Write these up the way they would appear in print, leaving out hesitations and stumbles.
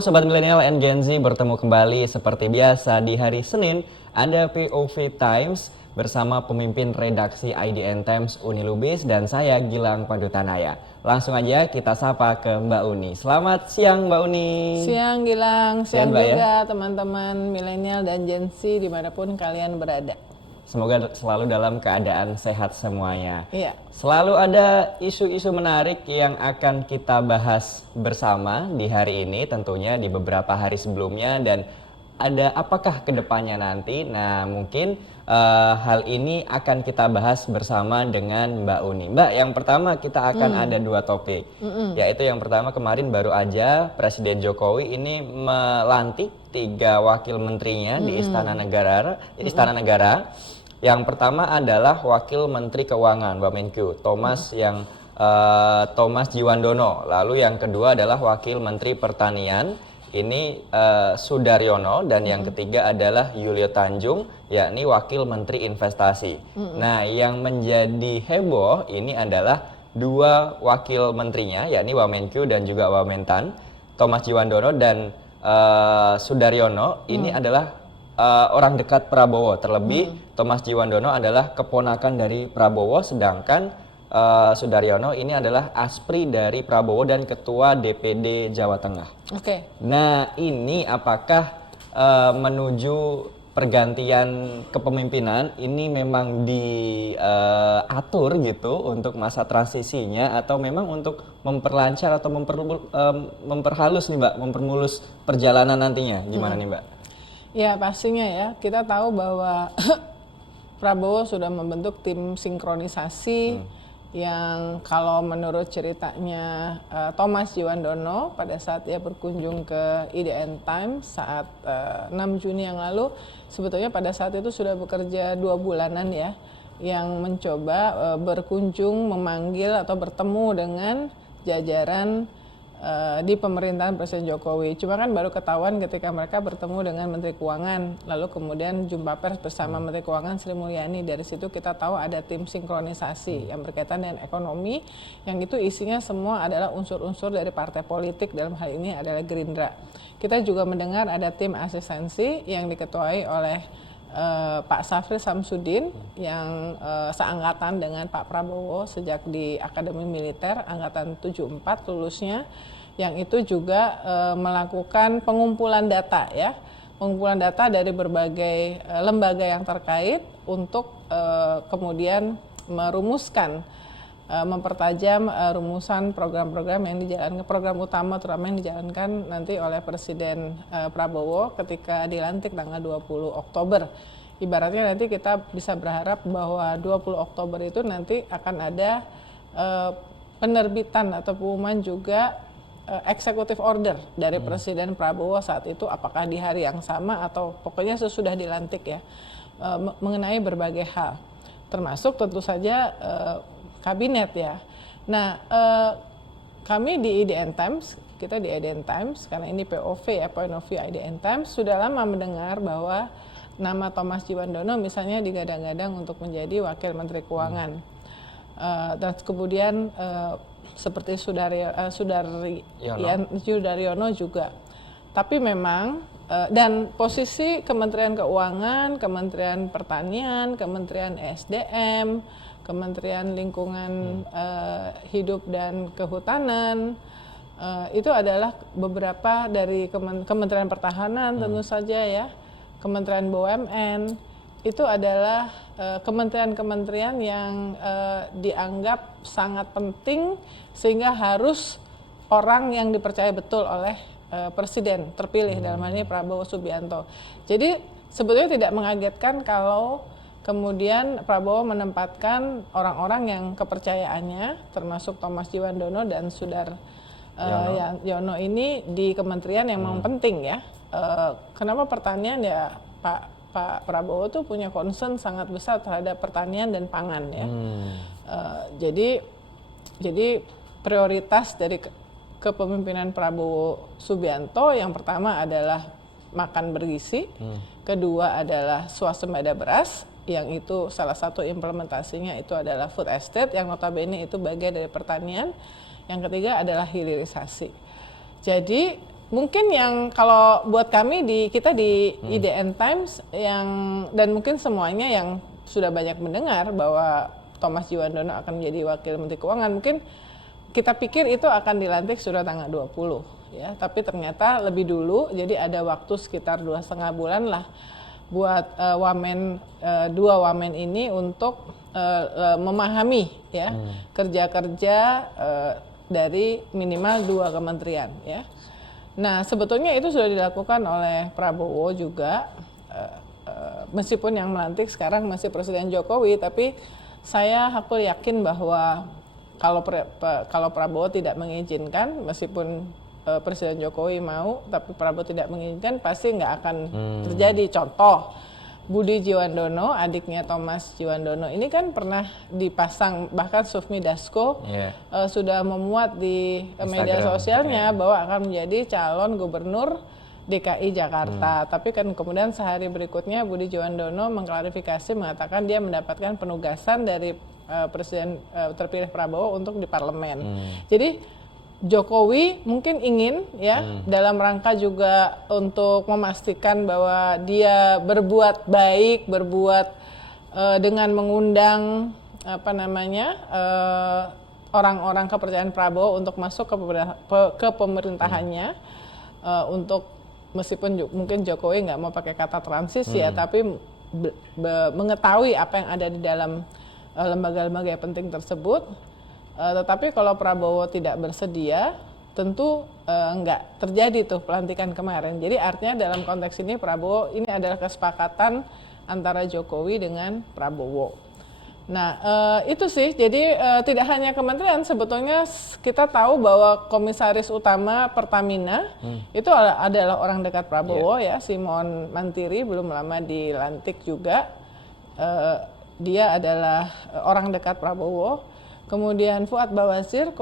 Sobat Milenial and Gen Z, bertemu kembali seperti biasa di hari Senin. Ada POV Times bersama pemimpin redaksi IDN Times Uni Lubis dan saya Gilang Pandutanaya. Langsung aja kita sapa ke Mbak Uni. Selamat siang Mbak Uni. Siang Gilang, siang Mbak, juga teman-teman Milenial dan Gen Z dimanapun kalian berada. Semoga selalu dalam keadaan sehat semuanya. Iya. Selalu ada isu-isu menarik yang akan kita bahas bersama di hari ini, tentunya di beberapa hari sebelumnya, dan ada apakah kedepannya nanti. Nah, mungkin hal ini akan kita bahas bersama dengan Mbak Uni. Mbak, yang pertama kita akan ada dua topik, yaitu yang pertama kemarin baru aja Presiden Jokowi ini melantik 3 wakil menterinya di Istana Negara. Yang pertama adalah Wakil Menteri Keuangan Wamenkyu Thomas Djiwandono. Lalu yang kedua adalah Wakil Menteri Pertanian ini Sudaryono, dan yang ketiga adalah Yulio Tanjung, yakni Wakil Menteri Investasi. Nah, yang menjadi heboh ini adalah 2 wakil menterinya, yakni Wamenkyu dan juga Wamentan, Thomas Djiwandono dan Sudaryono ini adalah orang dekat Prabowo. Terlebih Thomas Djiwandono adalah keponakan dari Prabowo, sedangkan Sudaryono ini adalah aspri dari Prabowo dan ketua DPD Jawa Tengah. Oke. Nah, ini apakah menuju pergantian kepemimpinan ini memang diatur gitu untuk masa transisinya, atau memang untuk memperlancar atau memperhalus nih Mbak, mempermulus perjalanan nantinya? Gimana nih Mbak? Ya pastinya ya, kita tahu bahwa Prabowo sudah membentuk tim sinkronisasi yang kalau menurut ceritanya Thomas Djiwandono pada saat dia berkunjung ke IDN Times saat 6 Juni yang lalu, sebetulnya pada saat itu sudah bekerja 2 bulanan ya, yang mencoba berkunjung, memanggil atau bertemu dengan jajaran di pemerintahan Presiden Jokowi. Cuma kan baru ketahuan ketika mereka bertemu dengan Menteri Keuangan, lalu kemudian jumpa pers bersama Menteri Keuangan Sri Mulyani. Dari situ kita tahu ada tim sinkronisasi yang berkaitan dengan ekonomi, yang itu isinya semua adalah unsur-unsur dari partai politik, dalam hal ini adalah Gerindra. Kita juga mendengar ada tim asistensi yang diketuai oleh Pak Safri Samsudin yang seangkatan dengan Pak Prabowo sejak di Akademi Militer Angkatan 74 lulusnya, yang itu juga melakukan pengumpulan data ya, pengumpulan data dari berbagai lembaga yang terkait untuk kemudian merumuskan, mempertajam rumusan program-program yang dijalankan, program utama terutama yang dijalankan nanti oleh Presiden Prabowo ketika dilantik tanggal 20 Oktober. Ibaratnya nanti kita bisa berharap bahwa 20 Oktober itu nanti akan ada penerbitan atau pengumuman juga executive order dari Presiden Prabowo saat itu, apakah di hari yang sama atau pokoknya sesudah dilantik ya, mengenai berbagai hal, termasuk tentu saja kabinet ya. Nah, kami di IDN Times, kita di IDN Times, karena ini POV ya, Point of View IDN Times, sudah lama mendengar bahwa nama Thomas Djiwandono misalnya digadang-gadang untuk menjadi Wakil Menteri Keuangan. Dan kemudian seperti Sudaryono juga. Tapi memang, dan posisi Kementerian Keuangan, Kementerian Pertanian, Kementerian SDM, Kementerian Lingkungan Hidup dan Kehutanan, itu adalah beberapa dari Kementerian Pertahanan tentu saja ya, Kementerian BUMN, itu adalah kementerian-kementerian yang dianggap sangat penting sehingga harus orang yang dipercaya betul oleh Presiden terpilih, dalam hal ini Prabowo Subianto. Jadi sebetulnya tidak mengagetkan kalau kemudian Prabowo menempatkan orang-orang yang kepercayaannya, termasuk Thomas Djiwandono dan Sudaryono ini di kementerian yang memang penting ya. Kenapa pertanian ya, Pak Prabowo tuh punya concern sangat besar terhadap pertanian dan pangan ya. Jadi prioritas dari kepemimpinan Prabowo Subianto yang pertama adalah makan bergizi, kedua adalah swasembada beras, yang itu salah satu implementasinya itu adalah food estate yang notabene itu bagian dari pertanian. Yang ketiga adalah hilirisasi. Jadi mungkin yang kalau buat kami kita di IDN Times dan mungkin semuanya yang sudah banyak mendengar bahwa Thomas Djuwandono akan menjadi Wakil Menteri Keuangan, mungkin kita pikir itu akan dilantik sudah tanggal 20 ya, tapi ternyata lebih dulu, jadi ada waktu sekitar 2,5 bulan lah buat dua wamen ini untuk memahami ya kerja-kerja dari minimal 2 kementerian ya. Nah, sebetulnya itu sudah dilakukan oleh Prabowo juga, meskipun yang melantik sekarang masih Presiden Jokowi, tapi aku yakin bahwa kalau Prabowo tidak mengizinkan, meskipun Presiden Jokowi mau, tapi Prabowo tidak mengizinkan, pasti nggak akan terjadi. Contoh, Budi Djuwandono, adiknya Thomas Djuwandono, ini kan pernah dipasang, bahkan Sufmi Dasko sudah memuat di media sosialnya bahwa akan menjadi calon gubernur DKI Jakarta. Tapi kan kemudian sehari berikutnya Budi Djuwandono mengklarifikasi, mengatakan dia mendapatkan penugasan dari Presiden terpilih Prabowo untuk di parlemen. Jadi Jokowi mungkin ingin ya dalam rangka juga untuk memastikan bahwa dia berbuat baik, dengan mengundang orang-orang kepercayaan Prabowo untuk masuk ke pemerintahannya, untuk meskipun mungkin Jokowi nggak mau pakai kata transisi ya, tapi mengetahui apa yang ada di dalam lembaga-lembaga penting tersebut. Tetapi kalau Prabowo tidak bersedia, tentu nggak terjadi tuh pelantikan kemarin. Jadi artinya dalam konteks ini Prabowo, ini adalah kesepakatan antara Jokowi dengan Prabowo. Nah itu sih, jadi tidak hanya kementerian, sebetulnya kita tahu bahwa komisaris utama Pertamina itu adalah orang dekat Prabowo ya, Simon Mantiri, belum lama dilantik juga. Dia adalah orang dekat Prabowo. Kemudian Fuad Bawazir,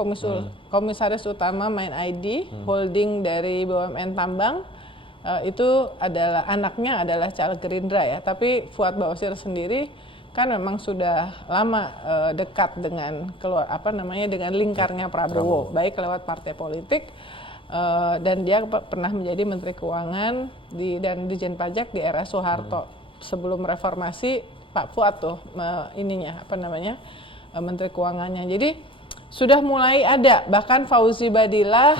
komisaris utama Main ID, holding dari BUMN Tambang, itu adalah anaknya adalah caleg Gerindra ya. Tapi Fuad Bawazir sendiri kan memang sudah lama dekat dengan dengan lingkarnya Prabowo, baik lewat partai politik, dan dia pernah menjadi Menteri Keuangan dan Dijen Pajak di era Soeharto. Sebelum reformasi Pak Fuad tuh Menteri Keuangannya. Jadi sudah mulai ada, bahkan Fauzi Badillah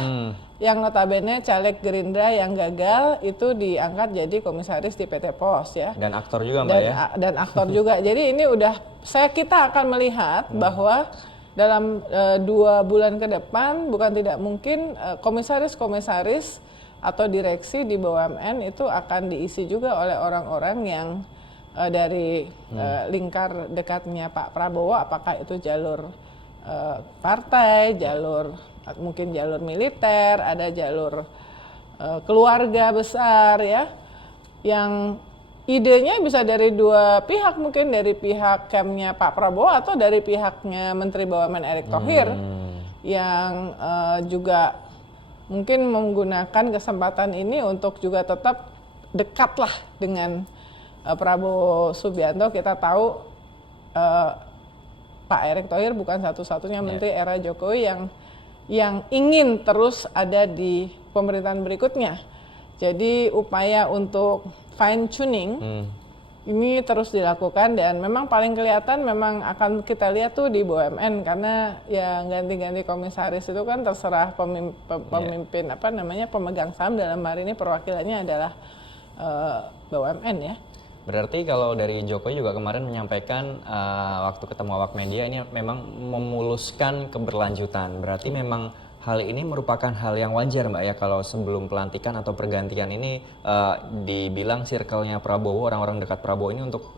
yang notabene caleg Gerindra yang gagal itu diangkat jadi komisaris di PT Pos ya. Dan aktor juga Mbak ya. Dan aktor juga. Jadi ini kita akan melihat bahwa dalam 2 bulan ke depan bukan tidak mungkin komisaris-komisaris atau direksi di BUMN itu akan diisi juga oleh orang-orang yang dari lingkar dekatnya Pak Prabowo, apakah itu jalur partai, mungkin jalur militer, ada jalur keluarga besar ya, yang idenya bisa dari 2 pihak, mungkin dari pihak campnya Pak Prabowo atau dari pihaknya Menteri BUMN Erick Thohir yang juga mungkin menggunakan kesempatan ini untuk juga tetap dekatlah dengan Prabowo Subianto. Kita tahu Pak Erick Thohir bukan satu-satunya menteri era Jokowi yang ingin terus ada di pemerintahan berikutnya. Jadi upaya untuk fine tuning ini terus dilakukan, dan memang paling kelihatan memang akan kita lihat tuh di BUMN, karena ya ganti-ganti komisaris itu kan terserah pemimpin pemegang saham, dalam hari ini perwakilannya adalah BUMN ya. Berarti kalau dari Jokowi juga kemarin menyampaikan waktu ketemu awak media ini memang memuluskan keberlanjutan. Berarti memang hal ini merupakan hal yang wajar Mbak ya, kalau sebelum pelantikan atau pergantian ini dibilang circle-nya Prabowo, orang-orang dekat Prabowo ini untuk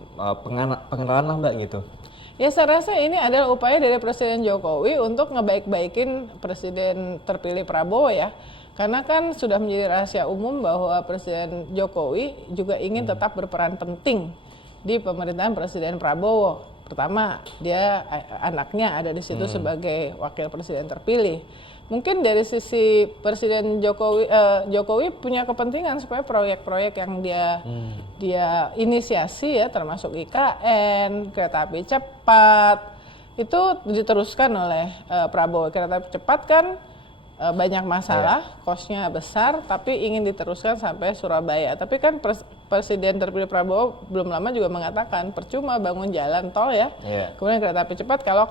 pengenalan lah Mbak gitu. Ya saya rasa ini adalah upaya dari Presiden Jokowi untuk ngebaik-baikin Presiden terpilih Prabowo ya. Karena kan sudah menjadi rahasia umum bahwa Presiden Jokowi juga ingin tetap berperan penting di pemerintahan Presiden Prabowo. Pertama, dia anaknya ada di situ sebagai wakil presiden terpilih. Mungkin dari sisi Presiden Jokowi punya kepentingan supaya proyek-proyek yang dia inisiasi ya, termasuk IKN, kereta api cepat, itu diteruskan oleh Prabowo. Kereta api cepat kan banyak masalah, kosnya besar, tapi ingin diteruskan sampai Surabaya. Tapi kan Presiden terpilih Prabowo belum lama juga mengatakan percuma bangun jalan tol ya, kemudian kereta api cepat kalau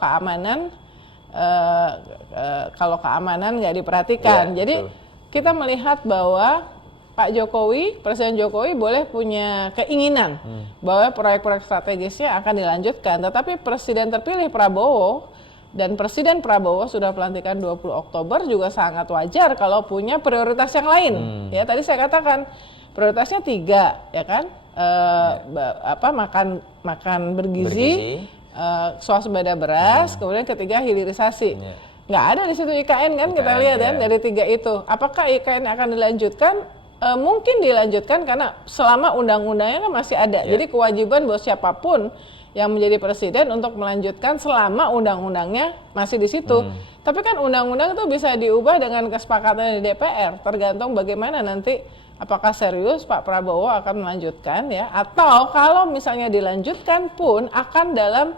keamanan nggak diperhatikan. Jadi kita melihat bahwa Pak Jokowi, Presiden Jokowi boleh punya keinginan bahwa proyek-proyek strategisnya akan dilanjutkan, tetapi Presiden terpilih Prabowo dan Presiden Prabowo sudah pelantikan 20 Oktober juga sangat wajar kalau punya prioritas yang lain. Ya tadi saya katakan prioritasnya 3 ya kan, makan bergizi, swasembada beras, kemudian ketiga hilirisasi. Nggak ada di situ IKN kan, kita lihat kan dari 3 itu. Apakah IKN akan dilanjutkan? Mungkin dilanjutkan karena selama undang-undangnya kan masih ada. Jadi kewajiban buat siapapun yang menjadi presiden untuk melanjutkan selama undang-undangnya masih di situ. Tapi kan undang-undang itu bisa diubah dengan kesepakatan di DPR, tergantung bagaimana nanti apakah serius Pak Prabowo akan melanjutkan ya, atau kalau misalnya dilanjutkan pun akan dalam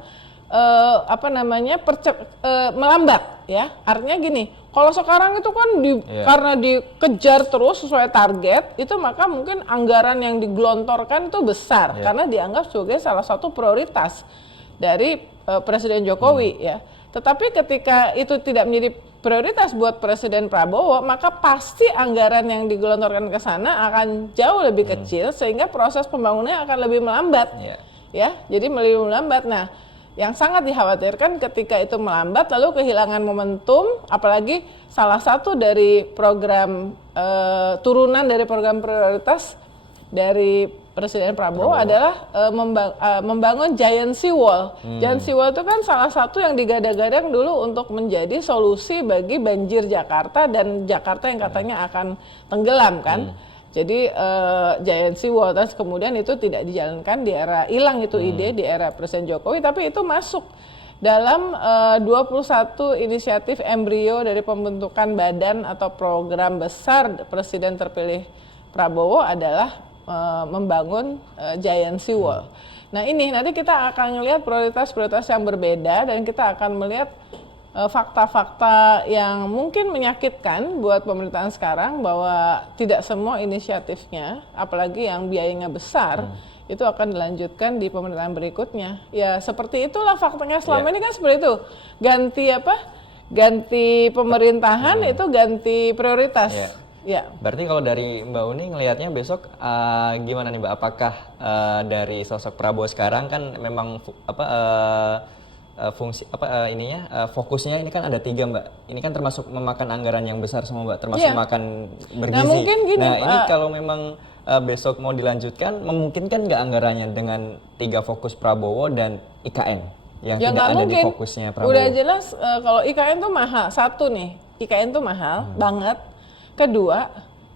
melambat ya. Artinya gini, kalau sekarang itu kan karena dikejar terus sesuai target, itu maka mungkin anggaran yang digelontorkan itu besar karena dianggap sebagai salah satu prioritas dari Presiden Jokowi ya. Tetapi ketika itu tidak menjadi prioritas buat Presiden Prabowo, maka pasti anggaran yang digelontorkan ke sana akan jauh lebih kecil sehingga proses pembangunannya akan lebih melambat. Ya, jadi lebih melambat. Nah, yang sangat dikhawatirkan ketika itu melambat lalu kehilangan momentum, apalagi salah satu dari program turunan dari program prioritas dari Presiden Prabowo adalah membangun Giant Sea Wall. Giant Sea Wall itu kan salah satu yang digadang-gadang dulu untuk menjadi solusi bagi banjir Jakarta dan Jakarta yang katanya akan tenggelam kan. Jadi Giant Sea Wall, terus kemudian itu tidak dijalankan di era, hilang itu ide di era Presiden Jokowi, tapi itu masuk dalam 21 inisiatif embrio dari pembentukan badan atau program besar Presiden terpilih Prabowo adalah membangun Giant Sea Wall. Nah ini nanti kita akan melihat prioritas-prioritas yang berbeda dan kita akan melihat fakta-fakta yang mungkin menyakitkan buat pemerintahan sekarang bahwa tidak semua inisiatifnya, apalagi yang biayanya besar, itu akan dilanjutkan di pemerintahan berikutnya. Ya seperti itulah faktanya selama ini kan seperti itu. Ganti pemerintahan itu ganti prioritas. Ya. Berarti kalau dari Mbak Uni ngelihatnya besok gimana nih Mbak? Apakah dari sosok Prabowo sekarang kan memang fokusnya ini kan ada 3 Mbak. Ini kan termasuk memakan anggaran yang besar semua Mbak, termasuk makan bergizi. Nah mungkin gini, ini kalau memang besok mau dilanjutkan, memungkinkan nggak anggarannya dengan 3 fokus Prabowo dan IKN yang tidak ada di fokusnya Prabowo? Udah jelas kalau IKN tuh mahal. Satu nih, IKN tuh mahal banget. Kedua,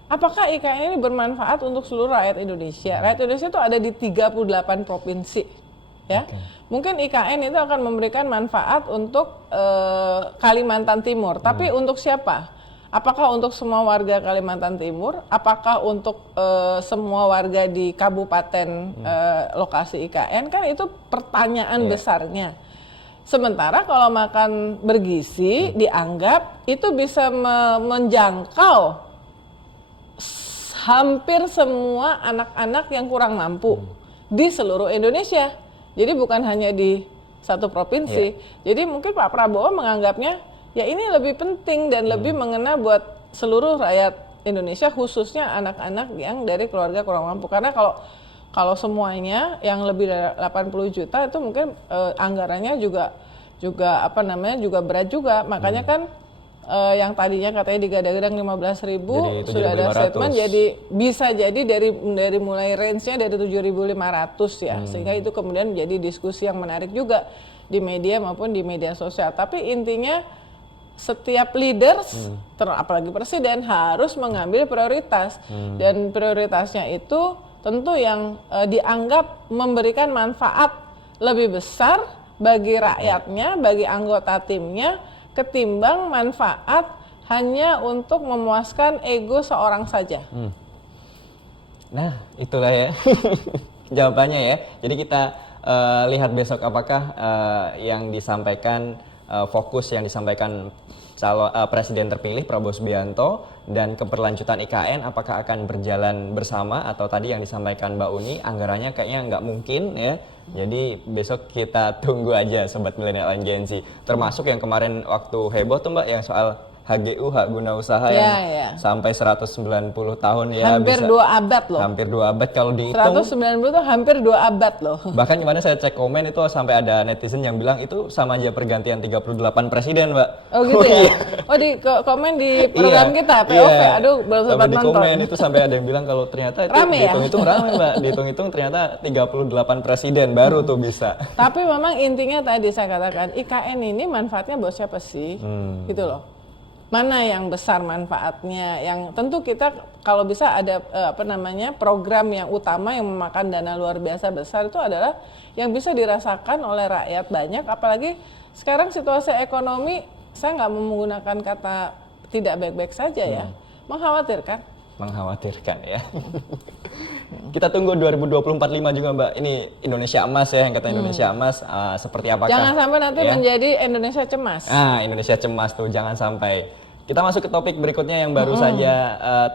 apakah IKN ini bermanfaat untuk seluruh rakyat Indonesia? Rakyat Indonesia itu ada di 38 provinsi. Ya, mungkin IKN itu akan memberikan manfaat untuk Kalimantan Timur, tapi untuk siapa? Apakah untuk semua warga Kalimantan Timur? Apakah untuk semua warga di kabupaten lokasi IKN? Kan itu pertanyaan besarnya. Sementara kalau makan bergizi dianggap itu bisa menjangkau hampir semua anak-anak yang kurang mampu di seluruh Indonesia. Jadi bukan hanya di satu provinsi. Jadi mungkin Pak Prabowo menganggapnya ya ini lebih penting dan lebih mengena buat seluruh rakyat Indonesia, khususnya anak-anak yang dari keluarga kurang mampu. Karena kalau semuanya yang lebih dari 80 juta itu mungkin anggarannya juga berat juga. Makanya kan yang tadinya katanya digadang-gadang 15.000 sudah ada statement jadi bisa jadi dari mulai range-nya dari 7.500 ya. Sehingga itu kemudian menjadi diskusi yang menarik juga di media maupun di media sosial. Tapi intinya setiap leaders, apalagi presiden harus mengambil prioritas dan prioritasnya itu tentu yang dianggap memberikan manfaat lebih besar bagi rakyatnya, bagi anggota timnya ketimbang manfaat hanya untuk memuaskan ego seorang saja. Nah, itulah ya jawabannya ya. Jadi kita lihat besok apakah yang disampaikan fokus yang disampaikan calon presiden terpilih Prabowo Subianto dan keberlanjutan IKN apakah akan berjalan bersama atau tadi yang disampaikan Mbak Uni anggarannya kayaknya nggak mungkin ya. Jadi besok kita tunggu aja Sobat Milenial and Gen Z. Termasuk yang kemarin waktu heboh tuh Mbak yang soal HGU, hak guna usaha yang sampai 190 tahun ya. Hampir bisa, 2 abad loh. Hampir 2 abad kalau dihitung. 190 tuh hampir 2 abad loh. Bahkan kemarin saya cek komen itu sampai ada netizen yang bilang itu sama aja pergantian 38 presiden Mbak. Oh gitu ya? Oh di komen di program kita, POV, aduh belum sempat nonton. Di komen itu sampai ada yang bilang kalau ternyata itu dihitung-hitung rame Mbak. Dihitung-hitung ternyata 38 presiden baru tuh bisa. Tapi memang intinya tadi saya katakan IKN ini manfaatnya buat siapa sih? Gitu loh. Mana yang besar manfaatnya, yang tentu kita kalau bisa ada program yang utama yang memakan dana luar biasa besar itu adalah yang bisa dirasakan oleh rakyat banyak, apalagi sekarang situasi ekonomi, saya nggak mau menggunakan kata tidak baik-baik saja ya, mengkhawatirkan ya. Kita tunggu 2024-5 juga Mbak, ini Indonesia Emas ya, yang kata Indonesia Emas, seperti apakah? Jangan sampai nanti menjadi Indonesia cemas. Indonesia cemas tuh, jangan sampai. Kita masuk ke topik berikutnya yang baru saja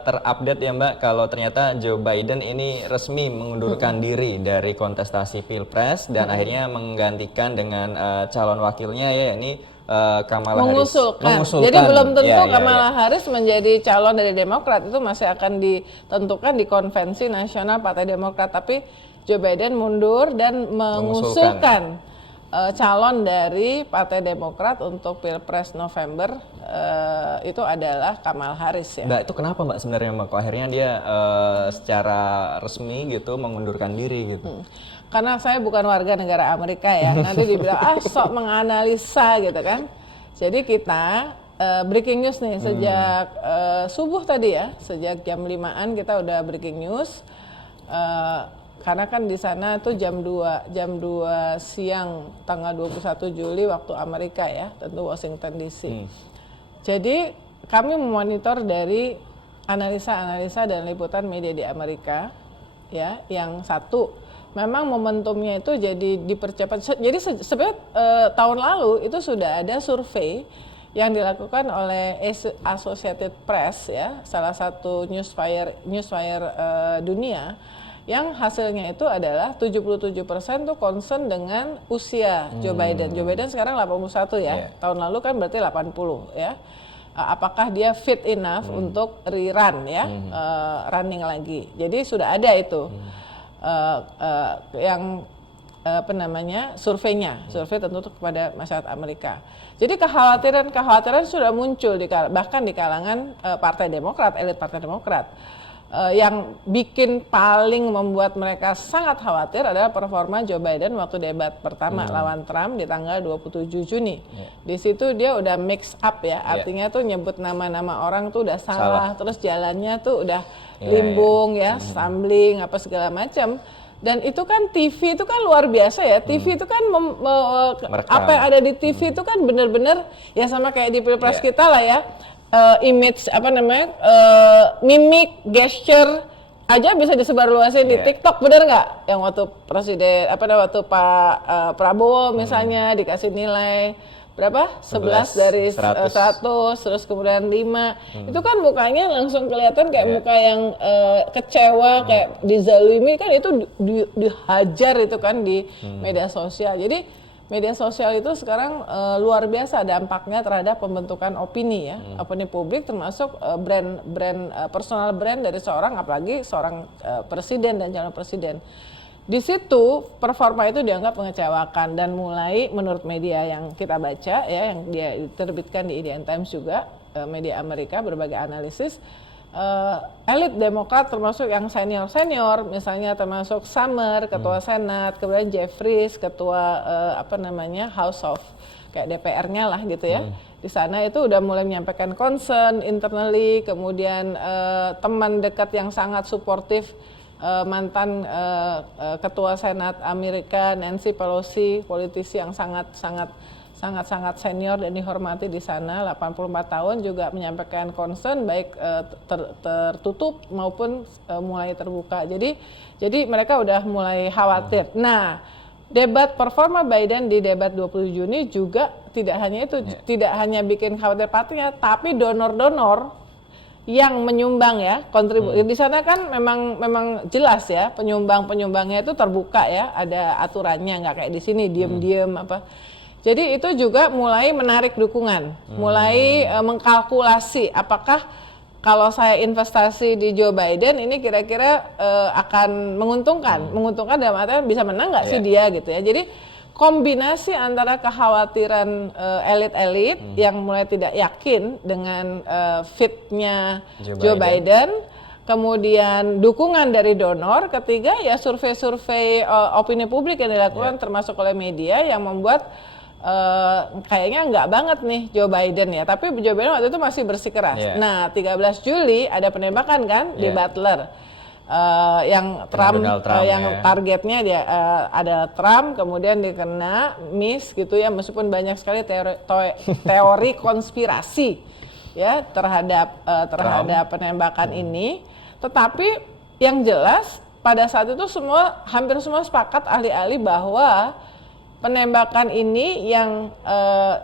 terupdate ya Mbak, kalau ternyata Joe Biden ini resmi mengundurkan diri dari kontestasi Pilpres dan akhirnya menggantikan dengan calon wakilnya ya, ini Kamala Harris. Mengusulkan. Jadi belum tentu Kamala Harris menjadi calon dari Demokrat, itu masih akan ditentukan di konvensi nasional Partai Demokrat, tapi Joe Biden mundur dan mengusulkan calon dari Partai Demokrat untuk Pilpres November itu adalah Kamala Harris ya. Mbak, itu kenapa Mbak sebenarnya Mbak? Kok akhirnya dia secara resmi gitu mengundurkan diri gitu? Karena saya bukan warga negara Amerika ya, nanti dibilang sok menganalisa gitu kan. Jadi kita breaking news nih sejak subuh tadi ya, sejak jam 5-an kita udah breaking news. Karena kan di sana tuh jam 2 siang tanggal 21 Juli waktu Amerika ya, tentu Washington DC. Jadi kami memonitor dari analisa-analisa dan liputan media di Amerika ya, yang satu memang momentumnya itu jadi dipercepat. Jadi sebenarnya tahun lalu itu sudah ada survei yang dilakukan oleh Associated Press ya, salah satu newswire dunia, yang hasilnya itu adalah 77% tuh concern dengan usia Joe Biden. Joe Biden sekarang 81 ya, tahun lalu kan berarti 80 ya. Apakah dia fit enough untuk rerun ya, running lagi. Jadi sudah ada itu yang surveinya, survei tentu kepada masyarakat Amerika. Jadi kekhawatiran sudah muncul bahkan di kalangan Partai Demokrat, elit Partai Demokrat. Yang bikin paling membuat mereka sangat khawatir adalah performa Joe Biden waktu debat pertama lawan Trump di tanggal 27 Juni. Di situ dia udah mix up ya, artinya tuh nyebut nama-nama orang tuh udah salah. Terus jalannya tuh udah limbung ya, stumbling apa segala macam. Dan itu kan TV itu kan luar biasa ya, TV itu kan apa yang ada di TV itu kan benar-benar ya sama kayak di Pilpres kita lah ya. Image mimik, gesture aja bisa disebarluasin di TikTok, bener nggak? Yang waktu waktu Pak Prabowo misalnya dikasih nilai berapa? 11 dari 100, terus kemudian 5. Itu kan mukanya langsung kelihatan kayak muka yang kecewa, kayak dizalimi kan, itu dihajar itu kan di media sosial. Jadi media sosial itu sekarang luar biasa dampaknya terhadap pembentukan opini ya, opini publik, termasuk personal brand dari seorang, apalagi seorang presiden dan calon presiden. Di situ performa itu dianggap mengecewakan dan mulai menurut media yang kita baca ya, yang dia diterbitkan di Indian Times juga, media Amerika, berbagai analisis. Elit Demokrat termasuk yang senior, misalnya termasuk Summer, ketua Senat, kemudian Jeffries, ketua House of kayak DPR-nya lah gitu ya. Di sana itu udah mulai menyampaikan concern internally, kemudian teman dekat yang sangat suportif, mantan ketua Senat Amerika Nancy Pelosi, politisi yang sangat senior dan dihormati di sana, 84 tahun, juga menyampaikan concern baik tertutup maupun mulai terbuka. Jadi mereka udah mulai khawatir. Nah, debat performa Biden di debat 20 Juni juga tidak hanya itu, tidak hanya bikin khawatir partinya, tapi donor-donor yang menyumbang ya, kontribusi di sana kan memang jelas ya, penyumbangnya itu terbuka ya, ada aturannya, nggak kayak di sini diem-diem apa. Jadi itu juga mulai menarik dukungan, mulai mengkalkulasi apakah kalau saya investasi di Joe Biden ini kira-kira akan menguntungkan dalam artian bisa menang nggak sih dia gitu ya. Jadi kombinasi antara kekhawatiran elit-elit yang mulai tidak yakin dengan fitnya Joe Biden, kemudian dukungan dari donor, ketiga ya survei-survei opini publik yang dilakukan termasuk oleh media yang membuat kayaknya nggak banget nih Joe Biden ya, tapi Joe Biden waktu itu masih bersikeras. Nah 13 Juli ada penembakan kan di Butler. Yang Trump, yang targetnya dia ada Trump, kemudian dikena miss gitu ya, meskipun banyak sekali teori konspirasi ya terhadap penembakan ini, tetapi yang jelas pada saat itu hampir semua sepakat ahli-ahli bahwa penembakan ini yang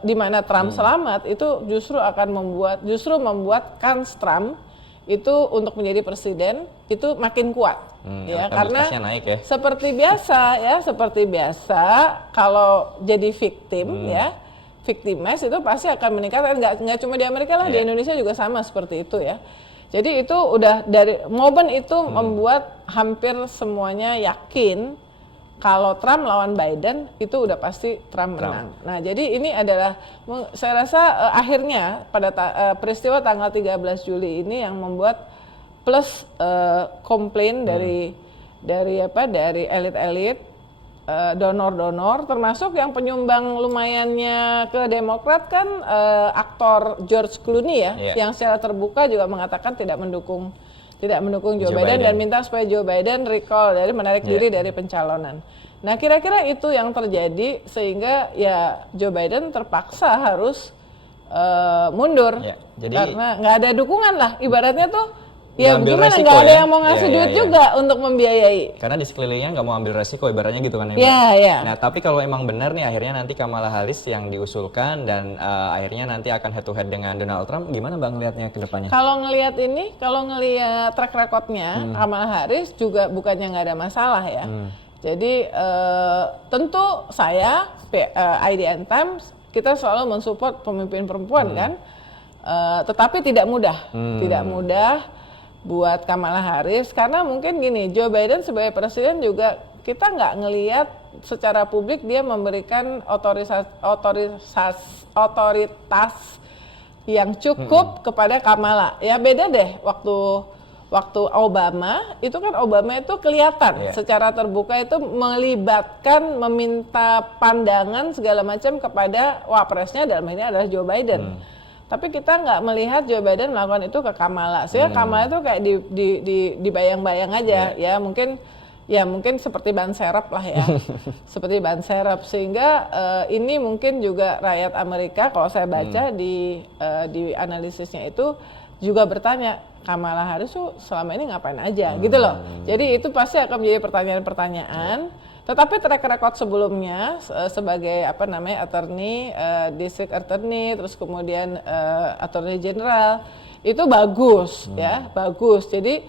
di mana Trump selamat itu justru membuat kans Trump itu untuk menjadi presiden itu makin kuat ya, karena naik ya. seperti biasa kalau jadi victim ya, victimize itu pasti akan meningkat, nggak cuma di Amerika lah, di Indonesia juga sama seperti itu ya. Jadi itu udah dari momen itu membuat hampir semuanya yakin kalau Trump lawan Biden itu udah pasti Trump menang. Nah, jadi ini adalah saya rasa akhirnya pada peristiwa tanggal 13 Juli ini yang membuat plus komplain dari elit-elit, donor-donor, termasuk yang penyumbang lumayannya ke Demokrat kan aktor George Clooney ya, yang secara terbuka juga mengatakan tidak mendukung Joe Biden dan minta supaya Joe Biden menarik diri dari pencalonan. Nah, kira-kira itu yang terjadi sehingga ya Joe Biden terpaksa harus mundur. Jadi karena nggak ada dukungan lah, ibaratnya tuh ya gimana, nggak ada yang mau ngasih duit juga untuk membiayai. Karena di sekelilingnya nggak mau ambil resiko, ibaratnya gitu kan. Nah, tapi kalau emang benar nih akhirnya nanti Kamala Harris yang diusulkan dan akhirnya nanti akan head to head dengan Donald Trump, gimana Bang ngelihatnya ke depannya? Kalau ngelihat track recordnya Kamala Harris juga bukannya nggak ada masalah ya. Jadi tentu saya IDN Times kita selalu mensupport pemimpin perempuan kan, tetapi tidak mudah buat Kamala Harris karena mungkin gini, Joe Biden sebagai presiden juga kita nggak ngelihat secara publik dia memberikan otoritas yang cukup kepada Kamala. Ya beda deh waktu Obama itu kan Obama itu kelihatan secara terbuka itu meminta pandangan segala macam kepada wapresnya, dalam ini adalah Joe Biden. Tapi kita nggak melihat Joe Biden melakukan itu ke Kamala. Sehingga Kamala itu kayak dibayang-bayang aja ya, mungkin seperti ban serep lah ya. Seperti ban serep, sehingga ini mungkin juga rakyat Amerika kalau saya baca di analisisnya itu juga bertanya, Kamala Harris tuh selama ini ngapain aja gitu loh. Jadi itu pasti akan menjadi pertanyaan-pertanyaan. Tetapi track record sebelumnya sebagai attorney, district attorney, terus kemudian attorney general itu bagus ya, bagus. Jadi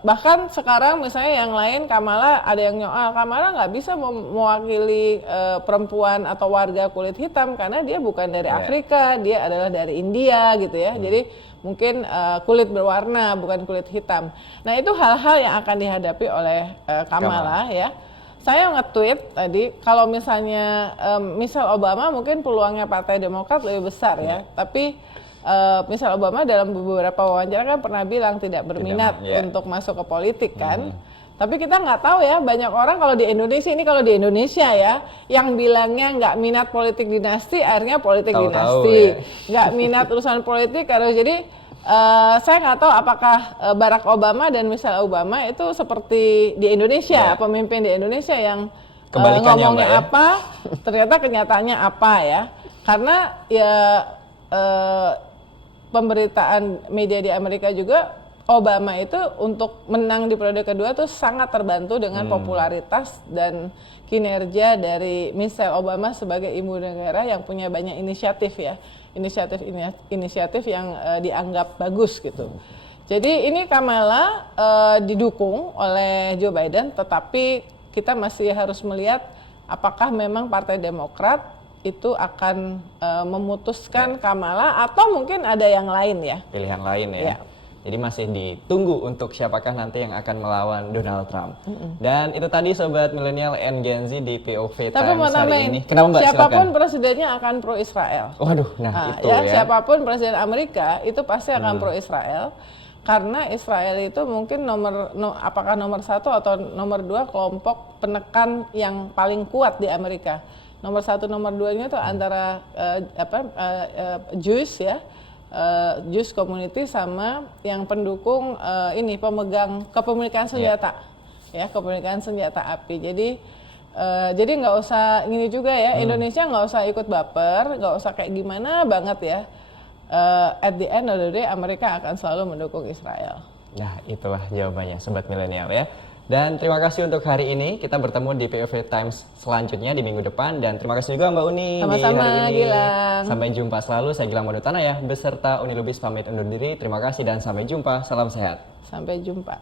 bahkan sekarang misalnya yang lain Kamala ada yang nyoal, Kamala nggak bisa mewakili perempuan atau warga kulit hitam karena dia bukan dari Afrika, dia adalah dari India gitu ya. Jadi mungkin kulit berwarna bukan kulit hitam. Nah itu hal-hal yang akan dihadapi oleh Kamala ya. Saya nge-tweet tadi kalau misalnya Michelle Obama mungkin peluangnya Partai Demokrat lebih besar ya. Tapi Michelle Obama dalam beberapa wawancara kan pernah bilang tidak berminat untuk masuk ke politik kan. Tapi kita nggak tahu ya, banyak orang kalau di Indonesia ya, yang bilangnya nggak minat politik dinasti, akhirnya politik dinasti. Nggak minat urusan politik, harus jadi saya nggak tahu apakah Barack Obama dan Michelle Obama itu seperti di Indonesia, pemimpin di Indonesia yang ngomongnya apa, ternyata kenyataannya apa ya. Karena ya pemberitaan media di Amerika juga Obama itu untuk menang di periode kedua tuh sangat terbantu dengan popularitas dan kinerja dari Michelle Obama sebagai ibu negara yang punya banyak inisiatif ya, inisiatif yang dianggap bagus gitu. Jadi ini Kamala didukung oleh Joe Biden, tetapi kita masih harus melihat apakah memang Partai Demokrat itu akan memutuskan Kamala atau mungkin ada yang lain ya. Pilihan lain ya. Jadi masih ditunggu untuk siapakah nanti yang akan melawan Donald Trump. Dan itu tadi Sobat Milenial and Gen Z di POV Tapi Times hari ini. Kenapa Mbak? Siapapun Silakan. presidennya akan pro Israel. Waduh, itu ya. Siapapun presiden Amerika itu pasti akan pro Israel. Karena Israel itu mungkin apakah nomor 1 atau nomor 2 kelompok penekan yang paling kuat di Amerika. Nomor 1, nomor 2-nya itu antara Jewish ya, Jewish community sama yang pendukung pemegang kepemilikan senjata, ya kepemilikan senjata api. Jadi nggak usah ini juga ya, Indonesia nggak usah ikut baper, nggak usah kayak gimana banget ya. At the end of the day Amerika akan selalu mendukung Israel. Nah, itulah jawabannya Sobat Milenial ya. Dan terima kasih untuk hari ini. Kita bertemu di POV Times selanjutnya di minggu depan. Dan terima kasih juga Mbak Uni di hari ini. Gilang. Sampai jumpa selalu. Saya Gilang Madutana ya, beserta Uni Lubis pamit undur diri. Terima kasih dan sampai jumpa. Salam sehat. Sampai jumpa.